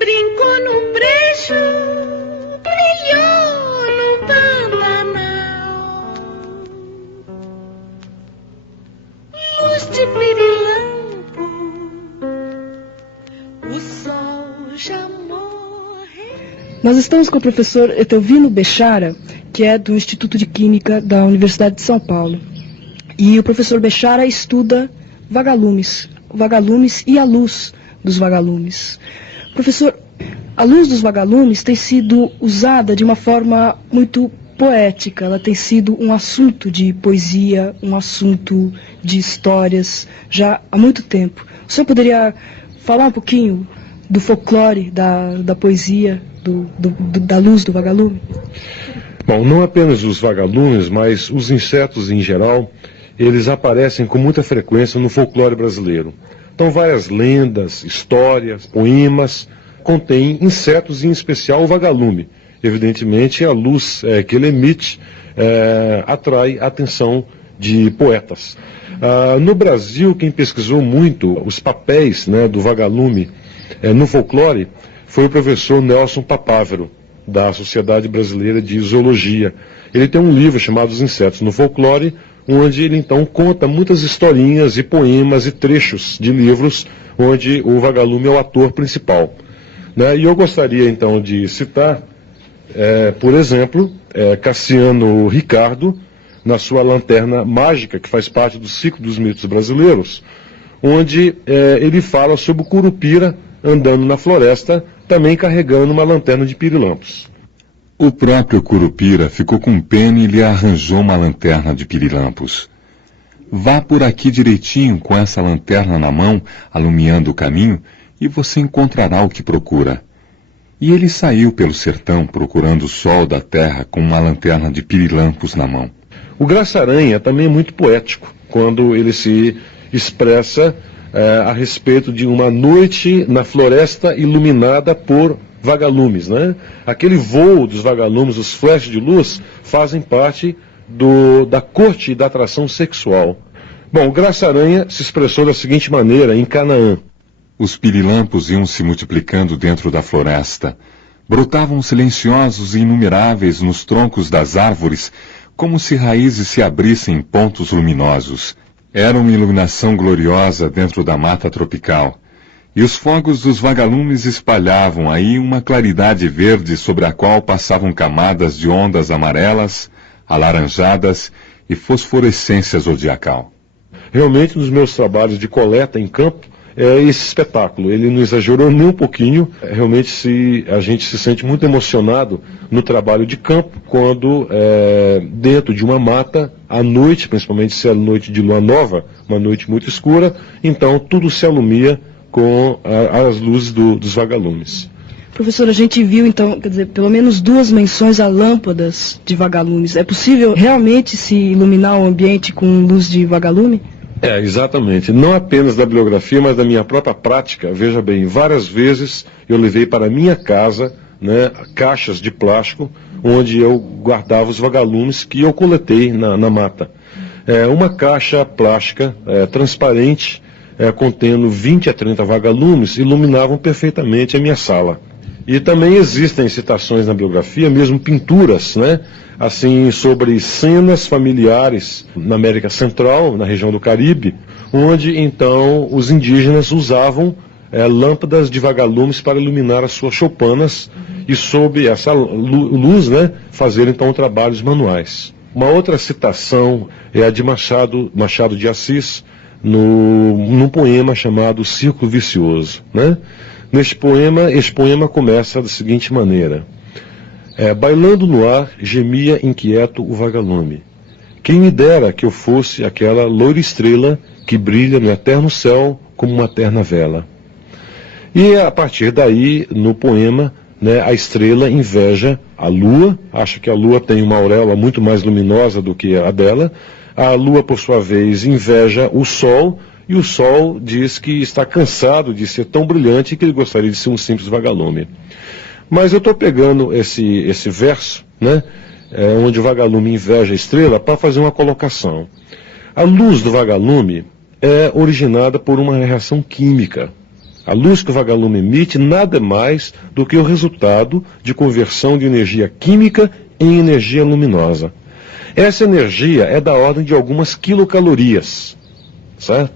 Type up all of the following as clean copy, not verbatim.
brincou no brejo, brilhou no Pantanal. Luz de pirilampo, o sol já morre. Nós estamos com o professor Etelvino Bechara, que é do Instituto de Química da Universidade de São Paulo. E o professor Bechara estuda vagalumes e a luz dos vagalumes. Professor, a luz dos vagalumes tem sido usada de uma forma muito poética, ela tem sido um assunto de poesia, um assunto de histórias, já há muito tempo. O senhor poderia falar um pouquinho do folclore, da poesia, da luz do vagalume? Bom, não apenas os vagalumes, mas os insetos em geral, eles aparecem com muita frequência no folclore brasileiro. Então, várias lendas, histórias, poemas contêm insetos, em especial o vagalume. Evidentemente, a luz que ele emite atrai a atenção de poetas. No Brasil, quem pesquisou muito os papéis, né, do vagalume no folclore foi o professor Nelson Papávero, da Sociedade Brasileira de Zoologia. Ele tem um livro chamado Os Insetos no Folclore, onde ele então conta muitas historinhas e poemas e trechos de livros onde o vagalume é o ator principal, né? E eu gostaria então de citar, por exemplo, Cassiano Ricardo, na sua Lanterna Mágica, que faz parte do ciclo dos mitos brasileiros, onde ele fala sobre o Curupira andando na floresta, também carregando uma lanterna de pirilampos. O próprio Curupira ficou com pena e lhe arranjou uma lanterna de pirilampos. Vá por aqui direitinho com essa lanterna na mão, alumiando o caminho, e você encontrará o que procura. E ele saiu pelo sertão procurando o sol da terra com uma lanterna de pirilampos na mão. O Graça-Aranha também é muito poético, quando ele se expressa a respeito de uma noite na floresta iluminada por vagalumes, né? Aquele voo dos vagalumes, os flashes de luz, fazem parte da corte e da atração sexual. Bom, o Graça-Aranha se expressou da seguinte maneira em Canaã. Os pirilampos iam se multiplicando dentro da floresta. Brotavam silenciosos e inumeráveis nos troncos das árvores, como se raízes se abrissem em pontos luminosos. Era uma iluminação gloriosa dentro da mata tropical. E os fogos dos vagalumes espalhavam aí uma claridade verde sobre a qual passavam camadas de ondas amarelas, alaranjadas e fosforescência zodiacal. Realmente, nos meus trabalhos de coleta em campo, esse espetáculo, ele não exagerou nem um pouquinho. Realmente a gente se sente muito emocionado no trabalho de campo, quando dentro de uma mata, à noite, principalmente se é noite de lua nova, uma noite muito escura, então tudo se alumia com as luzes dos vagalumes. Professor, a gente viu então, quer dizer, pelo menos 2 menções a lâmpadas de vagalumes. É possível realmente se iluminar o ambiente com luz de vagalume? Exatamente. Não apenas da bibliografia, mas da minha própria prática. Veja bem, várias vezes eu levei para a minha casa, né, caixas de plástico, onde eu guardava os vagalumes que eu coletei na mata. Uma caixa plástica transparente, contendo 20 a 30 vagalumes, iluminavam perfeitamente a minha sala. E também existem citações na bibliografia, mesmo pinturas, né, assim, sobre cenas familiares na América Central, na região do Caribe, onde então os indígenas usavam lâmpadas de vagalumes para iluminar as suas choupanas e sob essa luz, né, fazer então trabalhos manuais. Uma outra citação é a de Machado de Assis, num poema chamado Círculo Vicioso, né? Esse poema começa da seguinte maneira: bailando no ar, gemia inquieto o vagalume. Quem me dera que eu fosse aquela loira estrela que brilha no eterno céu como uma terna vela. E a partir daí, no poema, né, a estrela inveja a lua, acha que a lua tem uma auréola muito mais luminosa do que a dela. A lua, por sua vez, inveja o sol, e o sol diz que está cansado de ser tão brilhante que ele gostaria de ser um simples vagalume. Mas eu estou pegando esse verso, né, onde o vagalume inveja a estrela, para fazer uma colocação. A luz do vagalume é originada por uma reação química. A luz que o vagalume emite nada é mais do que o resultado de conversão de energia química em energia luminosa. Essa energia é da ordem de algumas quilocalorias, certo?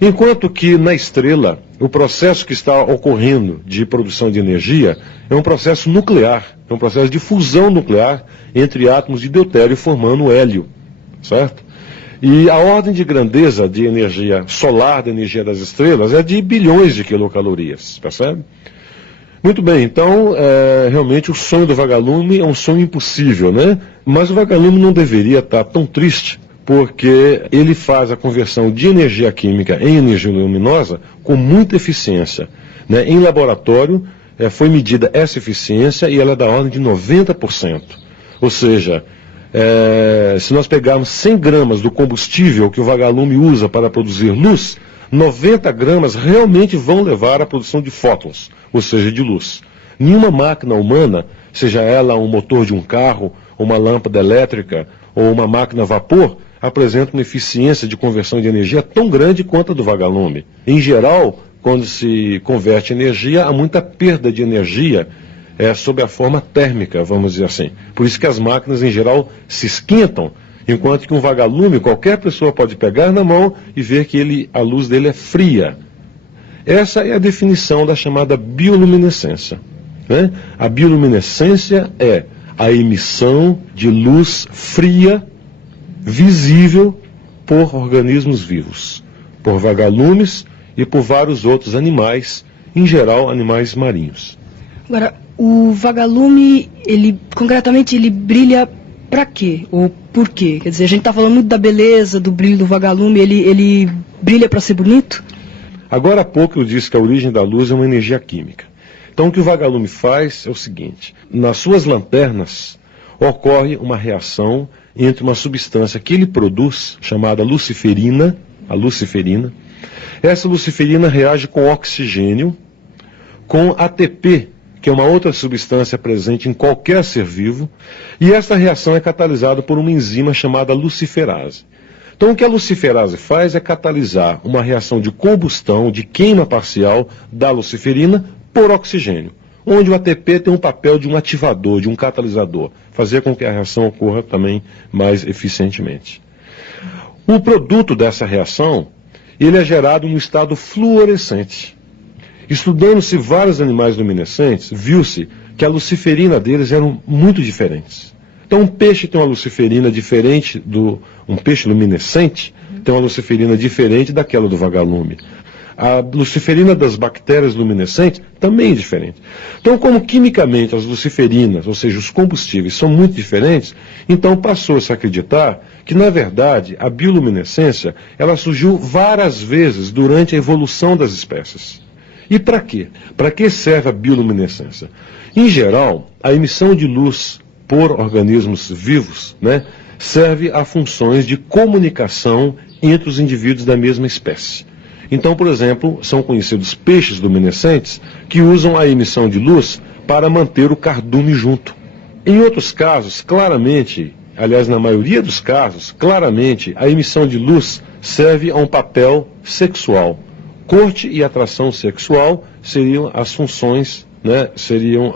Enquanto que na estrela, o processo que está ocorrendo de produção de energia é um processo nuclear, é um processo de fusão nuclear entre átomos de deutério formando hélio, certo? E a ordem de grandeza de energia solar, da energia das estrelas, é de bilhões de quilocalorias, percebe? Muito bem, então, realmente o sonho do vagalume é um sonho impossível, né? Mas o vagalume não deveria estar tão triste, porque ele faz a conversão de energia química em energia luminosa com muita eficiência, né? Em laboratório, foi medida essa eficiência e ela é da ordem de 90%. Ou seja, se nós pegarmos 100 gramas do combustível que o vagalume usa para produzir luz, 90 gramas realmente vão levar à produção de fótons, ou seja, de luz. Nenhuma máquina humana, seja ela um motor de um carro, uma lâmpada elétrica ou uma máquina a vapor, apresenta uma eficiência de conversão de energia tão grande quanto a do vagalume. Em geral, quando se converte energia, há muita perda de energia sob a forma térmica, vamos dizer assim. Por isso que as máquinas, em geral, se esquentam, enquanto que um vagalume, qualquer pessoa pode pegar na mão e ver que a luz dele é fria. Essa é a definição da chamada bioluminescência, né? A bioluminescência é a emissão de luz fria, visível por organismos vivos, por vagalumes e por vários outros animais, em geral animais marinhos. Agora, o vagalume, concretamente, ele brilha para quê? Ou por quê? Quer dizer, a gente está falando muito da beleza, do brilho do vagalume, ele brilha para ser bonito? Agora há pouco eu disse que a origem da luz é uma energia química. Então o que o vagalume faz é o seguinte: nas suas lanternas ocorre uma reação entre uma substância que ele produz, chamada luciferina, a luciferina. Essa luciferina reage com oxigênio, com ATP, que é uma outra substância presente em qualquer ser vivo, e essa reação é catalisada por uma enzima chamada luciferase. Então o que a luciferase faz é catalisar uma reação de combustão, de queima parcial da luciferina por oxigênio, onde o ATP tem um papel de um ativador, de um catalisador, fazer com que a reação ocorra também mais eficientemente. O produto dessa reação, ele é gerado no estado fluorescente. Estudando-se vários animais luminescentes, viu-se que a luciferina deles eram muito diferentes. Então um peixe tem uma luciferina diferente um peixe luminescente tem uma luciferina diferente daquela do vagalume. A luciferina das bactérias luminescentes também é diferente. Então, como quimicamente as luciferinas, ou seja, os combustíveis, são muito diferentes, então passou-se a acreditar que, na verdade, a bioluminescência ela surgiu várias vezes durante a evolução das espécies. E para quê? Para que serve a bioluminescência? Em geral, a emissão de luz por organismos vivos, né, serve a funções de comunicação entre os indivíduos da mesma espécie. Então, por exemplo, são conhecidos peixes luminescentes que usam a emissão de luz para manter o cardume junto. Em outros casos, claramente, aliás, na maioria dos casos, claramente, a emissão de luz serve a um papel sexual. Corte e atração sexual seriam as funções, né, seriam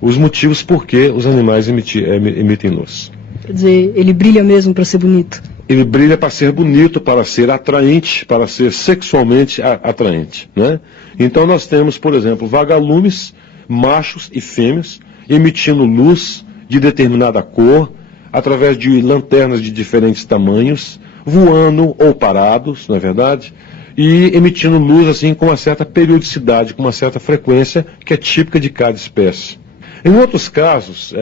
os motivos por que os animais emitem luz. Quer dizer, ele brilha mesmo para ser bonito? Ele brilha para ser bonito, para ser atraente, para ser sexualmente atraente, né? Então nós temos, por exemplo, vagalumes, machos e fêmeas, emitindo luz de determinada cor, através de lanternas de diferentes tamanhos, voando ou parados, não é verdade? E emitindo luz assim com uma certa periodicidade, com uma certa frequência, que é típica de cada espécie. Em outros casos,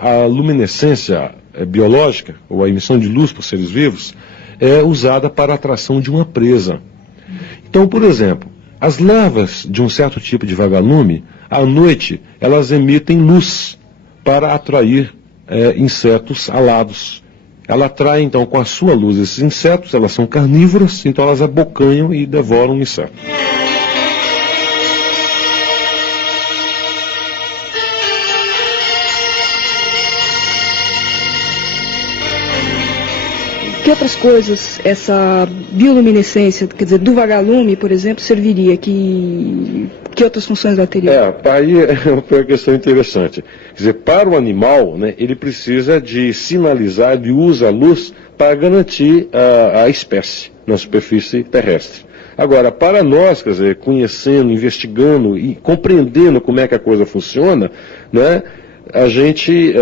a luminescência biológica, ou a emissão de luz por seres vivos, é usada para a atração de uma presa. Então, por exemplo, as larvas de um certo tipo de vagalume, à noite, elas emitem luz para atrair insetos alados. Ela atrai, então, com a sua luz esses insetos, elas são carnívoras, então elas abocanham e devoram o inseto. que outras coisas essa bioluminescência, quer dizer, do vagalume, por exemplo, serviria? Que outras funções ela teria? Aí é uma questão interessante. Quer dizer, para o animal, né, ele precisa de sinalizar, ele usa a luz para garantir a espécie na superfície terrestre. Agora, para nós, quer dizer, conhecendo, investigando e compreendendo como é que a coisa funciona, né, a gente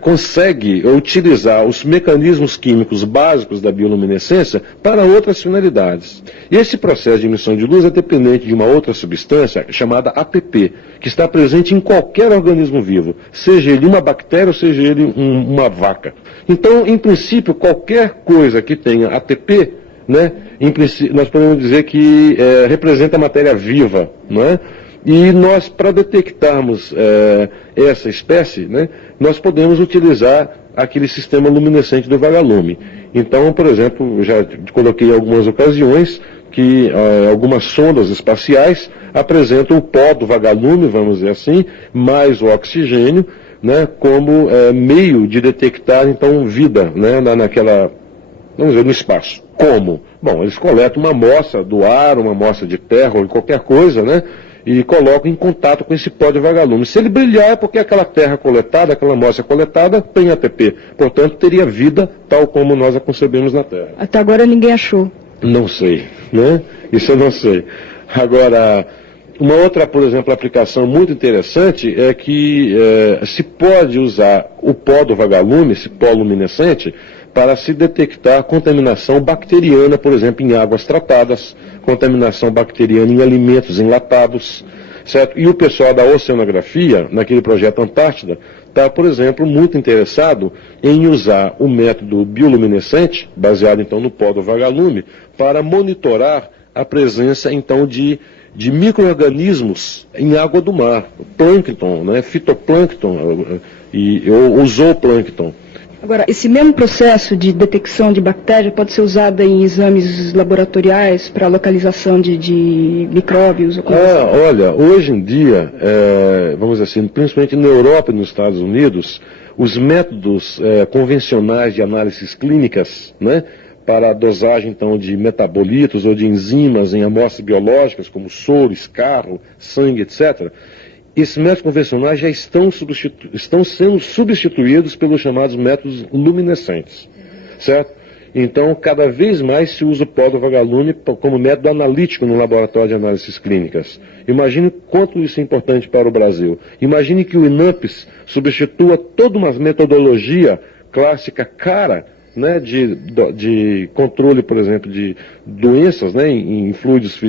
consegue utilizar os mecanismos químicos básicos da bioluminescência para outras finalidades. E esse processo de emissão de luz é dependente de uma outra substância chamada ATP, que está presente em qualquer organismo vivo, seja ele uma bactéria ou seja ele uma vaca. Então, em princípio, qualquer coisa que tenha ATP, né, nós podemos dizer que representa matéria viva, não é? E nós, para detectarmos essa espécie, né, nós podemos utilizar aquele sistema luminescente do vagalume. Então, por exemplo, já coloquei em algumas ocasiões que algumas sondas espaciais apresentam o pó do vagalume, vamos dizer assim, mais o oxigênio, né, como meio de detectar, então, vida, né, vamos dizer, no espaço. Como? Bom, eles coletam uma amostra do ar, uma amostra de terra ou qualquer coisa, né, e colocam em contato com esse pó de vagalume. Se ele brilhar é porque aquela terra coletada, aquela amostra coletada, tem ATP. Portanto, teria vida tal como nós a concebemos na Terra. Até agora ninguém achou. Não sei, né? Isso eu não sei. Agora, uma outra, por exemplo, aplicação muito interessante é que se pode usar o pó do vagalume, esse pó luminescente, para se detectar contaminação bacteriana, por exemplo, em águas tratadas, contaminação bacteriana em alimentos enlatados, certo? E o pessoal da oceanografia, naquele projeto Antártida, está, por exemplo, muito interessado em usar o método bioluminescente, baseado então no pó do vagalume, para monitorar a presença então de micro-organismos em água do mar, plâncton, né, fitoplâncton ou zooplâncton. Agora, esse mesmo processo de detecção de bactéria pode ser usado em exames laboratoriais para localização de micróbios? Ou coisa assim? Olha, hoje em dia, vamos dizer assim, principalmente na Europa e nos Estados Unidos, os métodos convencionais de análises clínicas, né, para a dosagem então de metabolitos ou de enzimas em amostras biológicas, como soro, escarro, sangue, etc., esses métodos convencionais já estão sendo substituídos pelos chamados métodos luminescentes, certo? Então, cada vez mais se usa o pó do vagalume como método analítico no laboratório de análises clínicas. Imagine quanto isso é importante para o Brasil. Imagine que o INAMPS substitua toda uma metodologia clássica cara, né, de controle, por exemplo, de doenças, né, em fluidos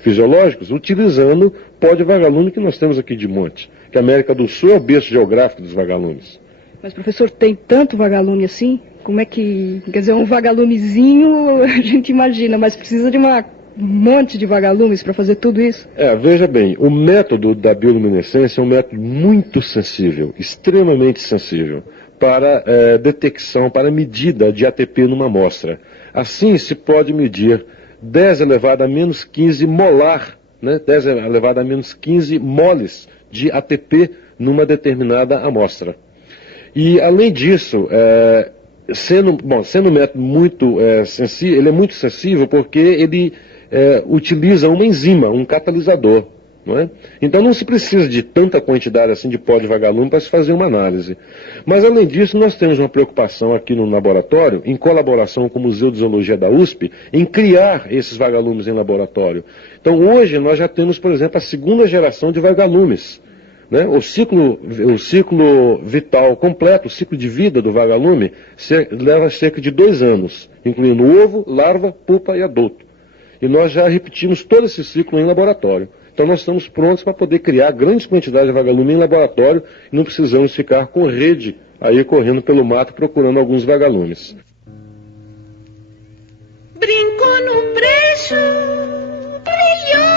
fisiológicos, utilizando pó de vagalume que nós temos aqui de monte. Que a América do Sul é o berço geográfico dos vagalumes. Mas, professor, tem tanto vagalume assim? Como é que... Quer dizer, um vagalumezinho a gente imagina, mas precisa de um monte de vagalumes para fazer tudo isso? Veja bem, o método da bioluminescência é um método muito sensível, extremamente sensível, para detecção, para medida de ATP numa amostra. Assim, se pode medir 10 elevado a menos 15 molar, né, 10 elevado a menos 15 moles de ATP numa determinada amostra. E, além disso, sendo um método muito sensível, ele é muito sensível porque ele utiliza uma enzima, um catalisador. Não é? Então não se precisa de tanta quantidade assim de pó de vagalume para se fazer uma análise. Mas além disso, nós temos uma preocupação aqui no laboratório, em colaboração com o Museu de Zoologia da USP, em criar esses vagalumes em laboratório. Então hoje nós já temos, por exemplo, a segunda geração de vagalumes. Né? O ciclo vital completo, o ciclo de vida do vagalume, leva cerca de 2 anos, incluindo ovo, larva, pupa e adulto. E nós já repetimos todo esse ciclo em laboratório. Então nós estamos prontos para poder criar grandes quantidades de vagalume em laboratório e não precisamos ficar com rede aí correndo pelo mato procurando alguns vagalumes. Brincou no brejo, brilhou